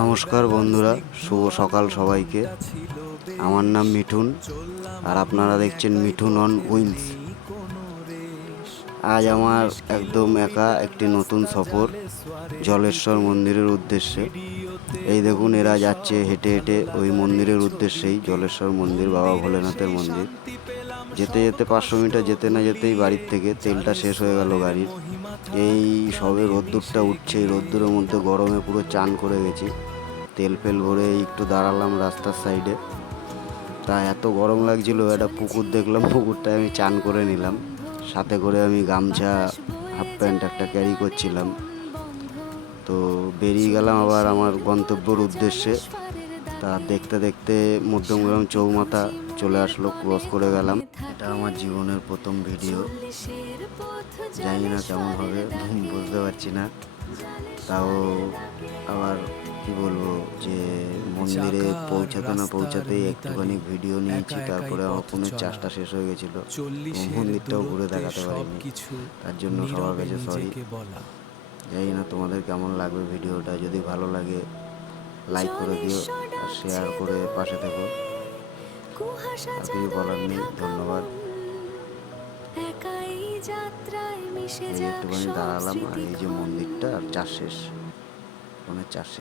নমস্কার বন্ধুরা, শুভ সকাল সবাইকে। আমার নাম মিঠুন আর আপনারা দেখছেন মিঠুন অন উইলস। আজ আমার একদম একা একটি নতুন সফর জলেশ্বর মন্দিরের উদ্দেশ্যে। এই দেখুন, এরা যাচ্ছে হেঁটে হেঁটে ওই মন্দিরের উদ্দেশ্যেই, জলেশ্বর মন্দির, বাবা ভোলেনাথের মন্দির। যেতে যেতে 500 মিটার যেতে না যেতেই বাড়ির থেকে তেলটা শেষ হয়ে গেল গাড়ির। এই সবে রোদ্দুরটা উঠছে, এই রোদ্দুরের মধ্যে গরমে পুরো চান করে গেছি। তেল ফেল ভরে একটু দাঁড়ালাম রাস্তার সাইডে। তা এত গরম লাগছিল, একটা পুকুর দেখলাম, পুকুরটায় আমি চান করে নিলাম। সাথে করে আমি গামছা, হাফ প্যান্ট একটা ক্যারি করছিলাম। তো বেরিয়ে গেলাম আবার আমার গন্তব্যের উদ্দেশ্যে। তা দেখতে দেখতে মধ্যমগ্রাম চৌমাথা চলে আসলো, ক্রস করে গেলাম। এটা আমার জীবনের প্রথম ভিডিও, জানি না কেমন হবে, বুঝতে পারছি না। তাও আবার কি বলবো, যে মন্দিরে পৌঁছাতে না পৌঁছাতেই একটুখানি ভিডিও নিয়েছি, তারপরে আমার ফোনের চার্জটা শেষ হয়ে গেছিলো, মন্দিরটাও ঘুরে দেখাতে পারিনি। তার জন্য সবার কাছে সরি। জানি না তোমাদের কেমন লাগবে ভিডিওটা। যদি ভালো লাগে লাইক করে দিও আর শেয়ার করে পাশে থেকো। আর কিছু বলার নেই, ধন্যবাদ। এই একটুখানি দাঁড়ালাম আর এই যে মন্দিরটা, আর চাষ শেষ, ফোনের চাষ শেষ।